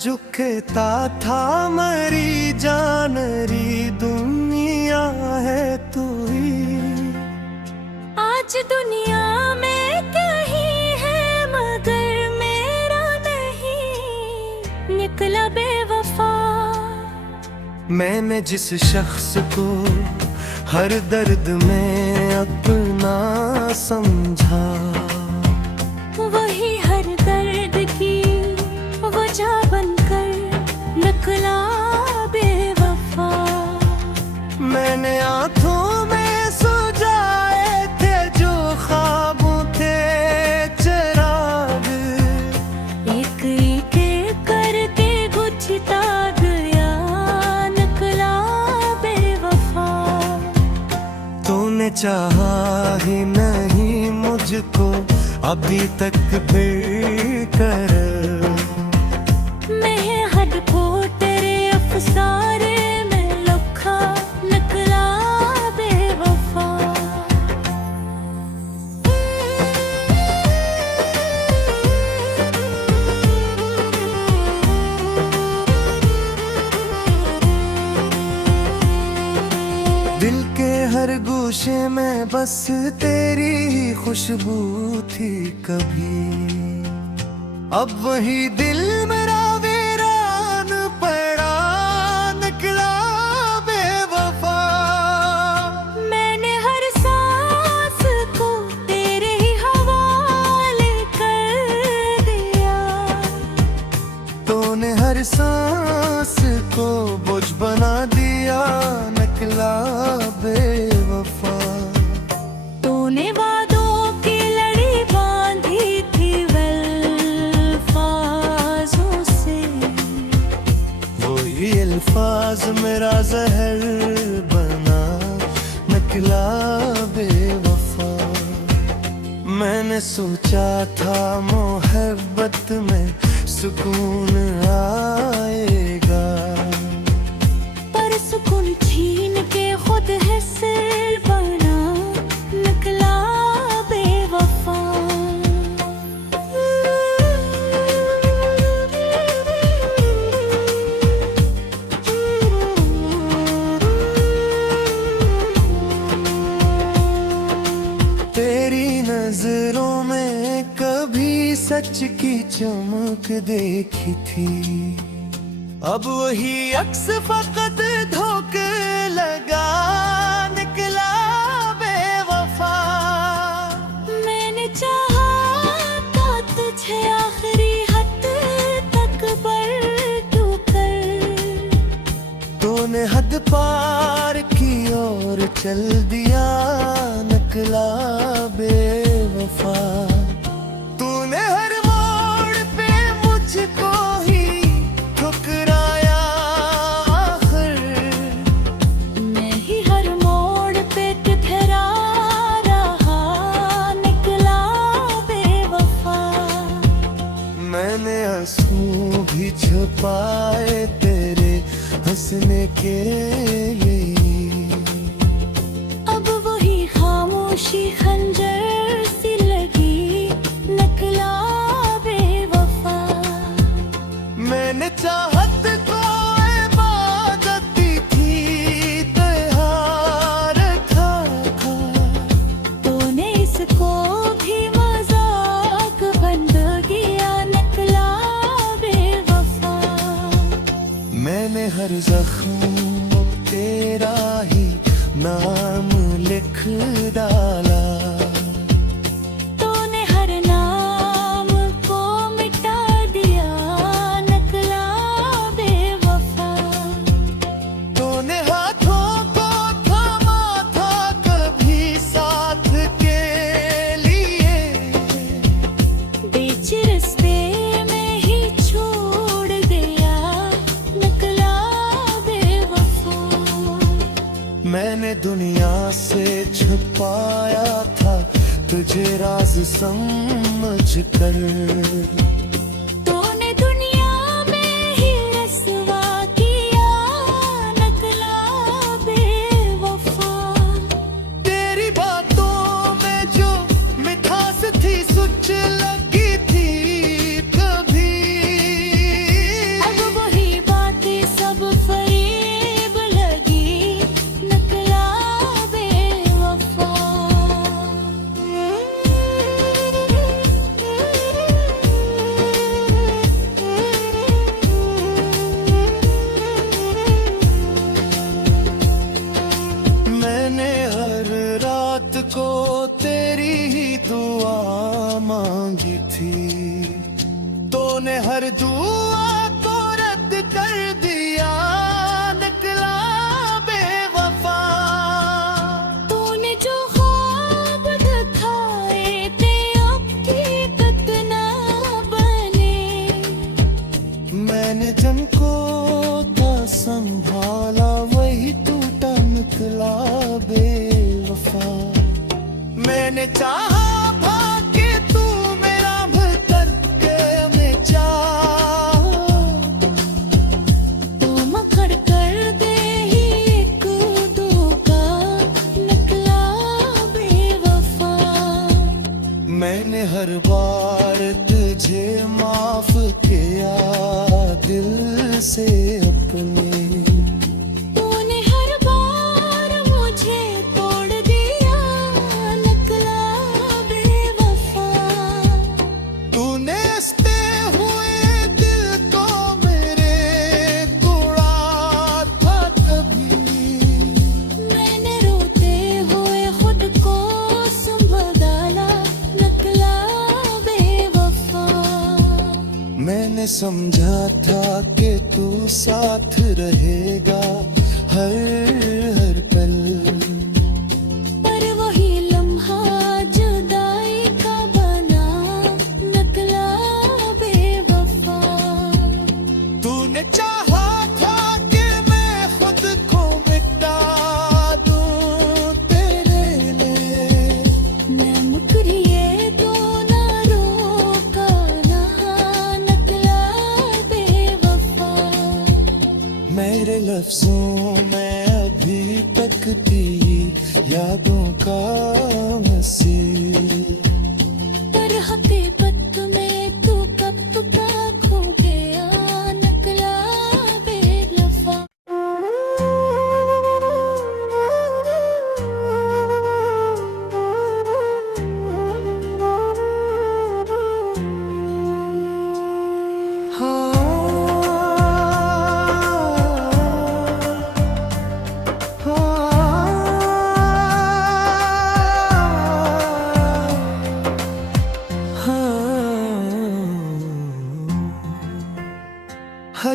झुकता था मरी जानरी दुनिया है तू ही। आज दुनिया में कहीं है मगर मेरा नहीं, निकला बेवफा। मैंने जिस शख्स को हर दर्द में अपना समझा, वही हर दर्द की वजह बनकर निकला बेवफा। मैंने आंखों में सुझाए थे जो ख्वाबों थे चिराग, एक एक करके बुझता गया निकला बेवफा। तूने चाहा ही नहीं मुझको अभी तक फिर कर। मैं हद को तेरे अफसारे में लखा निकला बेवफा। दिल के हर गोशे में बस तेरी ही खुशबू थी कभी, अब वही दिल मेरा वीरान पड़ा निकला बेवफा। मैंने हर सांस को तेरे ही हवाले कर दिया, तूने हर सांस को बोझ बना दिया निकला बेवफा। तूने वादों की लड़ी बांधी थी अल्फाजों से, वही अल्फाज मेरा जहर बना निकला बेवफा। मैंने सोचा था मोहब्बत में सुकून आएगा, पर सुकून छीन के खुद है सिर बना निकला बेवफा। तेरी नजरों में कभी सच की चमक देखी थी, अब वही अक्स फकत धोखे लगा निकला बेवफा। मैंने चाहा था तुझे आखिरी हद तक पर तू कर, तूने हद पार की और चल दिया निकला बेवफा। तूने हर मोड़ पे मुझको ही ठुकराया आखिर, मैं ही हर मोड़ पे ठहरा रहा निकला बेवफा। मैंने आंसू भी छुपाए तेरे हंसने के लिए, अब वही खामोशी खंजर सी लगी निकला बेवफा। मैंने चाहत को इबादत थी त्योहार था, तूने इसको भी मजाक बंद किया निकला बेवफा। मैंने हर जख्म तेरा ही नाम लिख डाला, तूने हर नाम को मिटा दिया निकला बेवफा। तूने हाथों को थामा था कभी साथ के लिए, बीच रास्ते में ही छोड़ दिया निकला बेवफा। मैंने दुनिया से छुपाया था तुझे राज समझ कर, तूने दुनिया में ही रसवा किया निकला बेवफा। तेरी बातों में जो मिठास थी सुच लगी थी कभी, अब समझा था कि तू साथ रहेगा हर हर पल, पर वही लम्हा जुदाई का बना निकला बेवफा। तूने चाहा था कि मैं खुद को मिटा दूं तेरे लिए, मैं मुकरिए तो ना रोका ना निकला बेवफा। मेरे लफ्जों में अभी तक तेरी यादों का मसीह, पर हकीकत में तू कब का खो गया निकला बेवफा।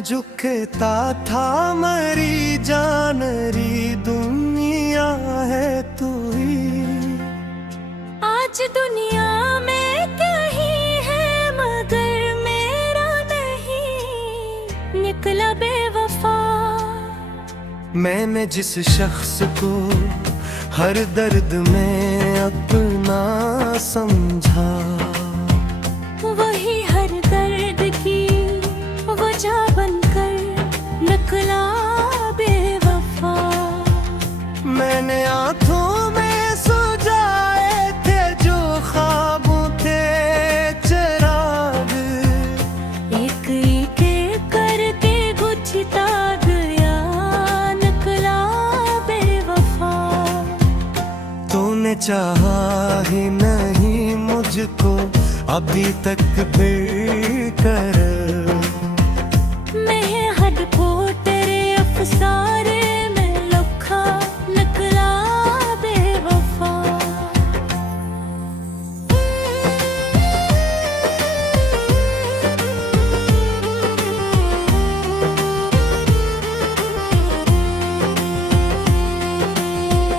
झुकता था मरी जान री दुनिया है तू ही, आज दुनिया में कहीं है मगर मेरा नहीं निकला बेवफा। मैंने जिस शख्स को हर दर्द में अपना समझा, वही हर दर्द की वजह बनकर निकला बेवफा। मैंने आंखों में सुझाए थे जो ख्वाबों थे चिराग, एक एक करके बुझता गया निकला बेवफा। तूने चाहा ही नहीं मुझको अभी तक फिर कर, मैं हद को तेरे अफसारे में लखा निकला बेवफा।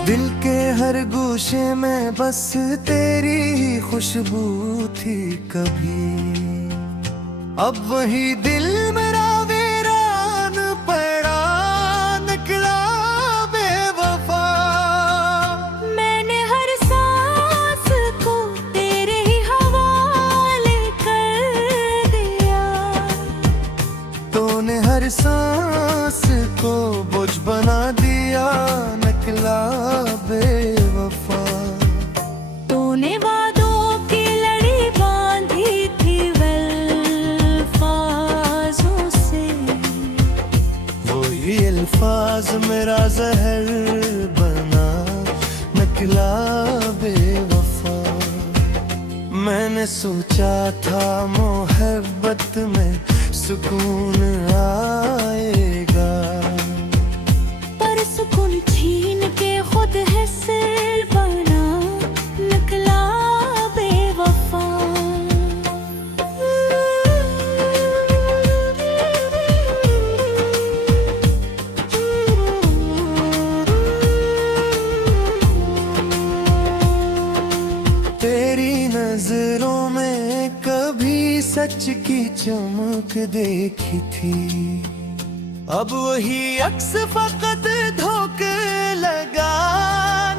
दिल के हर गोशे में बस तेरी ही खुशबू थी कभी, अब वही दिल मेरा वीरान पड़ा निकला बेवफा। मैंने हर सांस को तेरे ही हवाले कर दिया, तूने हर सांस को बोझ बना दिया निकला बेवफा। तूने वादों की लड़ी बांधी थी अल्फाजों से, वही अल्फाज मेरा जहर बना निकला बेवफा। मैंने सोचा था मोहब्बत में सुकून आएगा, पर सुकून छीन के खुद है सिर बना निकला बेवफा। तेरी नजरों में कभी सच की चमक देखी थी, अब वही अक्स फकत धोखे लगा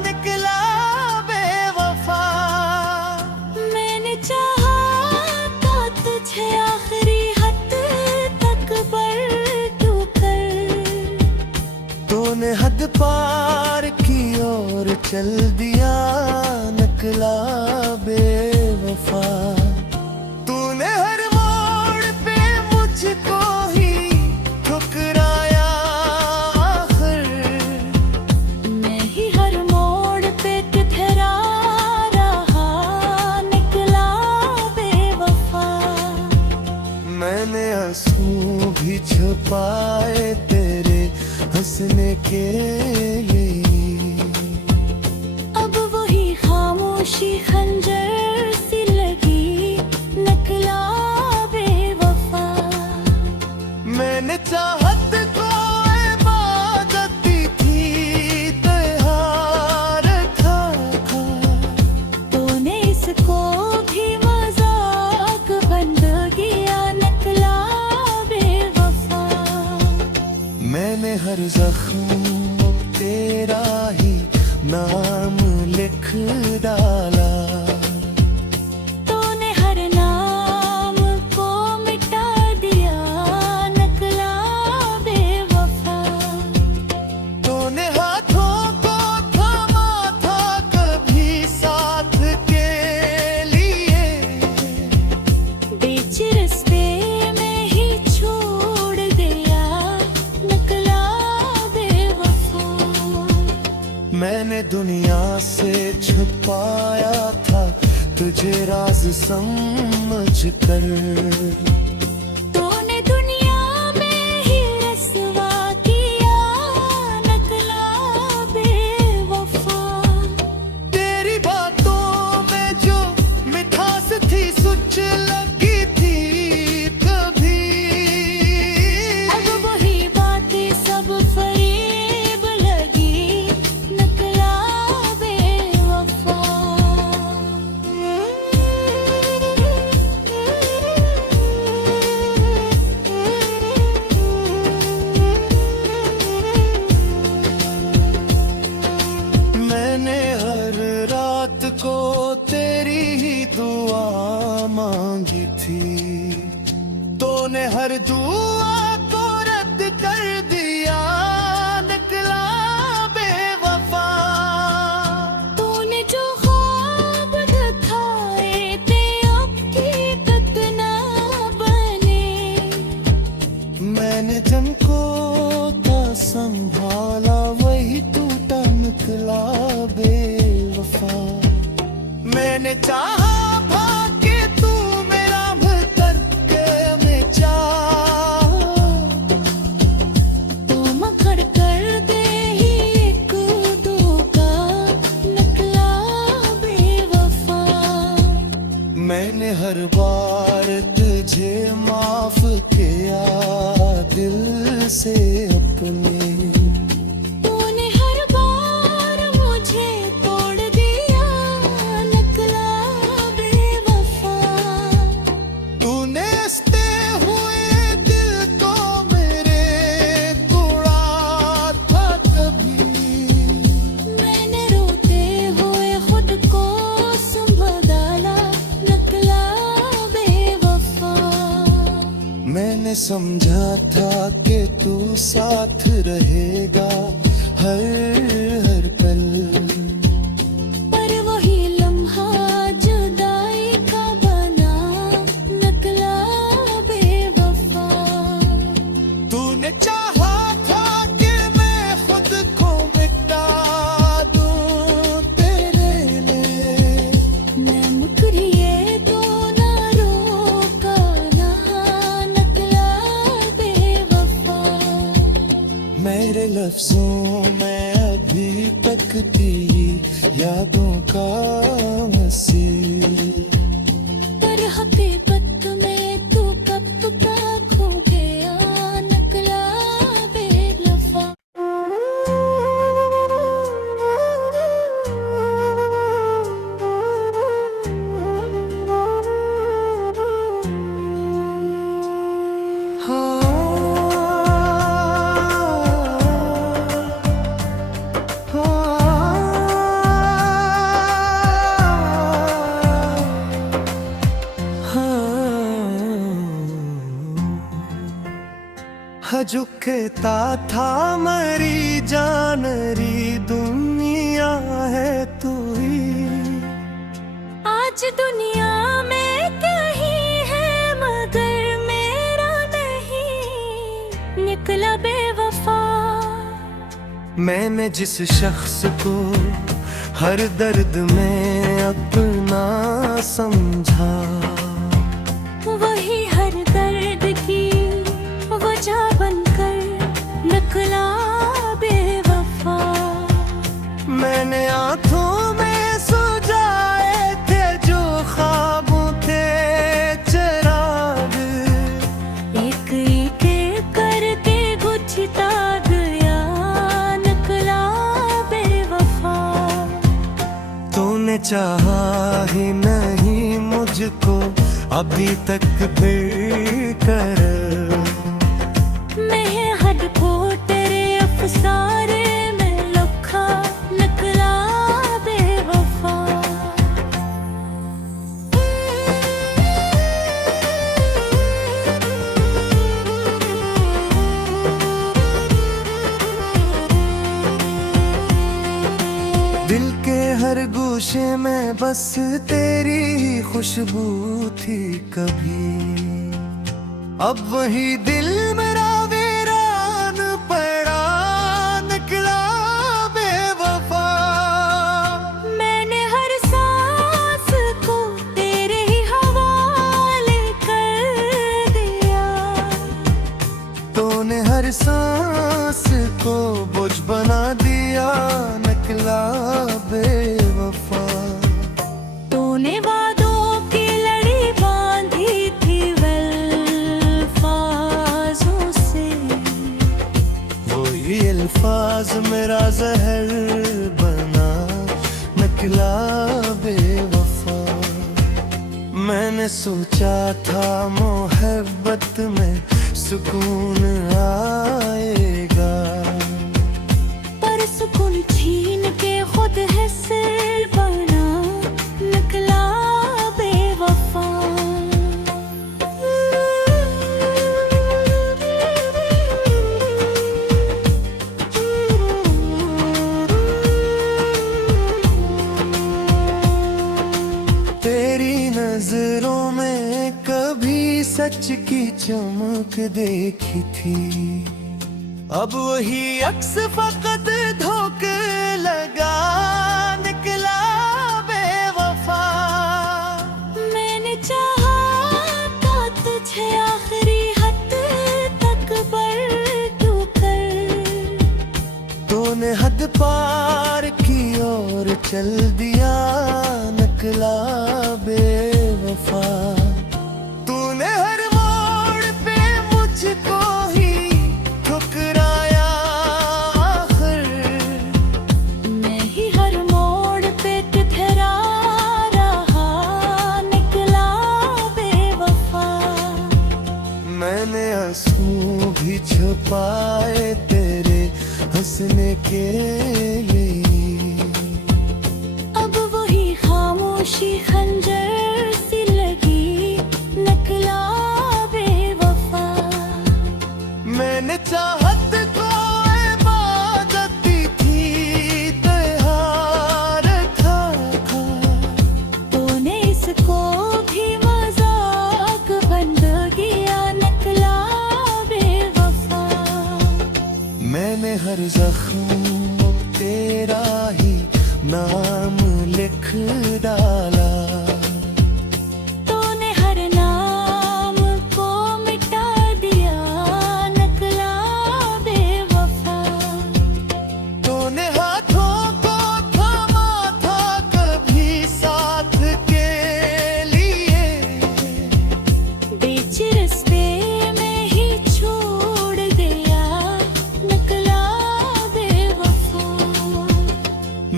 निकला बेवफा। मैंने चाहा था तुझे आखिरी हद तक पर तू कर, तूने हद पार की और चल दिया निकला बेवफा। तूने हर मोड़ पे मुझको ही ठुकराया आखिर, मैं ही हर मोड़ पे ठहरा रहा निकला बेवफा। मैंने आंसू भी छुपाए तेरे हंसने के लिए, अब वही खामोशी खंजर सी लगी निकला बेवफा। मैंने हर जख्म तेरा ही नाम लिख डाला। तूने हर नाम को मिटा दिया, नकला बेवफा। तूने हाथों को थामा था कभी साथ के लिए, बीच रास्ते में ही छोड़ दिया, नकला बेवफा। मैंने दुनिया से छुपाया था तुझे राज समझ कर। तूने दुनिया में ही रसवा किया, नकला बेवफा। तेरी बातों में जो मिठास थी सुच लगी थी कभी, अब वही बातें सब फरेब लगी, नकला बेवफा। मैंने हर रात को तेरी ही दुआ मांगी थी। तूने हर दुआ को रद्द कर दिया, निकला बेवफा। तूने जो ख्वाब दिखाए थे अब हकीकत ना बने। मैंने जिनको था संभाला वही टूटा निकला बेवफा। मैंने चाहा भाग्य तू मेरा भर के मैं चाह, तू मखर कर दे ही एक दो का, नकला बेवफा। मैंने हर बार तुझे माफ किया दिल से अपने। तूने हर बार मुझे तोड़ दिया, नकला बेवफा। तूने हंसते हुए दिल को मेरे तोड़ा था कभी। मैंने रोते हुए खुद को संभाल डाला, नकला बेवफा। मैंने समझा था कि तू साथ रहेगा हर हर पल, पर वही लम्हा जुदाई का बना, नकला बेवफा। तूने चाहा था कि मैं खुद को मिटा दूं तेरे लिए। मैं मुकरिए तो ना रोका ना, नकला बेवफा। मेरे लफ्जों में अभी तक तेरी यादों का मसीह। पर हकीकत में तू कब का खो गया, नकला बेवफा। झुकता था मरी जान री दुनिया है तू ही। आज दुनिया में कहीं है मगर मेरा नहीं, निकला बेवफा। मैंने जिस शख्स को हर दर्द में अपना समझा, वही हर दर्द की वजह बनकर निकला बेवफा। मैंने आंखों में सुझाए थे जो ख्वाब थे चिराग, एक एक करके बुझता गया, निकला बेवफा। तूने चाहा ही नहीं मुझको अभी तक फिर कर। मैं हद को तेरे हर गूशे में बस तेरी ही खुशबू थी कभी। अब वही दिल मेरा वीरान पड़ा, निकला बेवफा। मैंने हर सांस को तेरे ही हवाले कर दिया। तूने हर सांस को बोझ बना दिया, निकला बेवफा। तूने वादों की लड़ी बांधी थी अल्फाजों से। वही अल्फाज मेरा जहर बना, निकला बेवफा। मैंने सोचा था मोहब्बत में सुकून आएगा, पर सुकून छीन के खुद है सिर बना, निकला बेवफा। तेरी नजरों में कभी सच की चमक देखी थी, अब वही अक्स फकत धोखे लगा, निकला बेवफा। मैंने चाहा था तुझे आखिरी हद तक पर तू कर। तूने हद पार की और चल दिया, निकला बेवफा। तूने हर मोड़ पे मुझको ही ठुकराया, आखिर मैं ही हर मोड़ पे ठहरा रहा, निकला बेवफा। मैंने आंसू भी छुपाए तेरे हंसने के लिए, अब वही खामोशी खंजर सी लगी, निकला बेवफा। मैंने चाहत को इबादत थी, त्योहार था। तूने इसको भी मजाक बन गया, निकला बेवफा। मैंने हर जख्म तेरा ही नाम लिख डाला, तूने हर नाम को मिटा दिया, निकला बेवफा। तूने हाथों को थामा था कभी साथ के लिए, बीच रास्ते में ही छोड़ दिया, निकला बेवफा।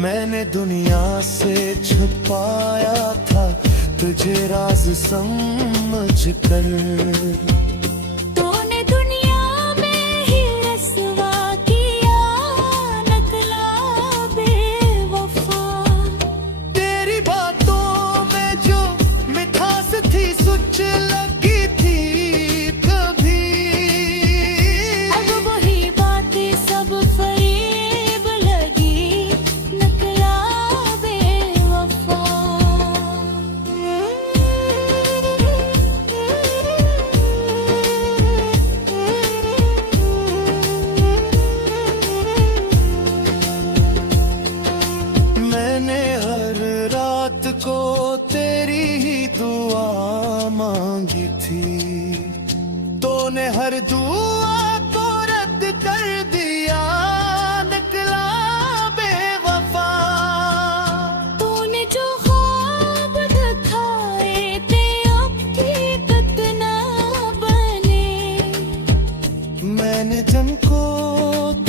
मैंने दुनिया से छुपाया था तुझे राज समझ कर, तूने दुनिया में ही रसवा किया, निकला बेवफा। तेरी बातों में जो मिठास थी सुच लगी थी कभी, अब वही बातें सब फरेब लगी, निकला बेवफा। मैंने हर रात को तेरी ही दुआ मांगी थी, तूने हर दुआ को रद्द कर दिया, निकला बेवफा। तूने जो ख्वाब दिखाए थे अब हकीकत ना बने, मैंने जिनको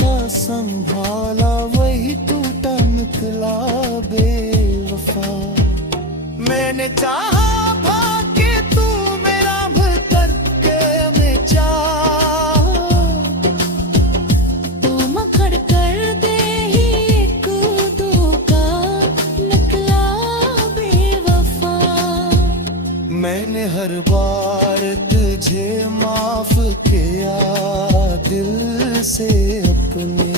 था संभाला वही टूटा, निकला बेवफा। मैंने चाहा भाग्य तू मेरा भतर के मैं चाह, तू मखड़ कर दे ही एक दो का, निकला बेवफा। मैंने हर बार तुझे माफ किया दिल से अपने,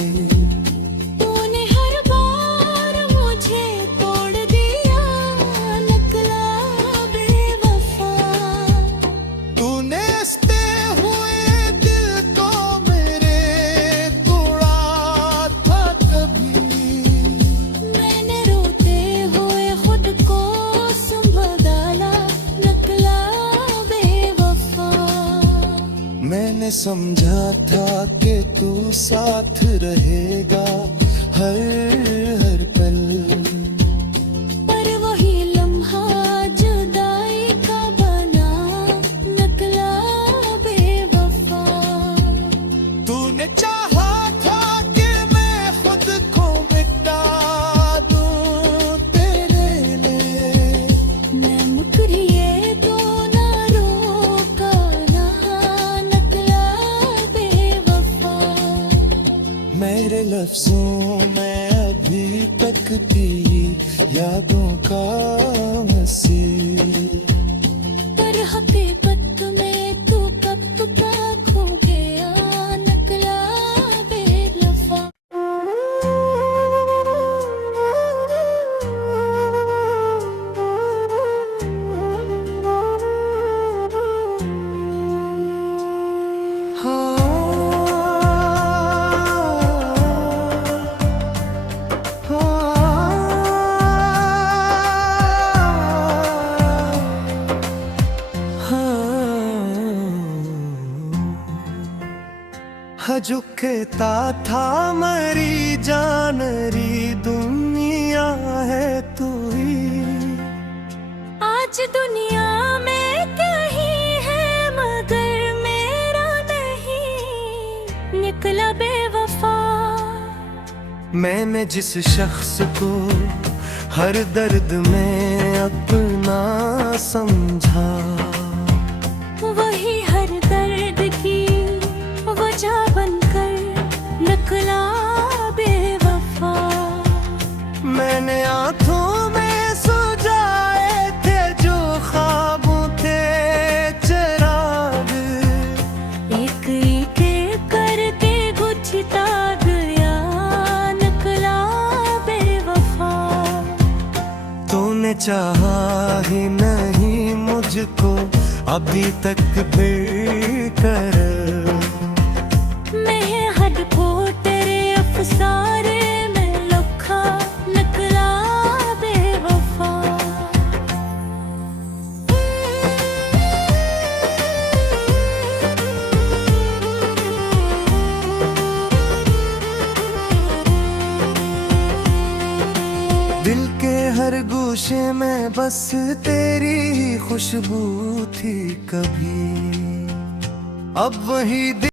तूने हर बार मुझे तो समझा था कि तू साथ रहेगा हर हर पल, पर वही लम्हा जुदाई का बना निकला बेवफा। तूने चाहा था कि मैं खुद को मिटा दूं तेरे लिए, मैं मुकरिए तो ना रोका ना निकला बेवफा। मेरे लफ्जों में अभी तक तेरी यादों का मसीह, पर हकीकत में तू कब का खो गया निकला बेवफा। झुकता था मरी जान री दुनिया है तू ही, आज दुनिया में कहीं है मगर मेरा नहीं निकला बेवफा। मैंने जिस शख्स को हर दर्द में अपना समझा, वही हर दर्द की वजह बनकर निकला बेवफा। मैंने आंखों में सुझाए थे जो ख्वाबों थे चिराग, एक एक करके बुझता गया निकला बेवफा। तूने चाहा ही नहीं मुझको अभी तक फिर कर, मैं हद को तेरे अफसारे में लखा निकला बेवफा। दिल के हर गोशे में बस तेरी ही खुशबू थी कभी, अब वही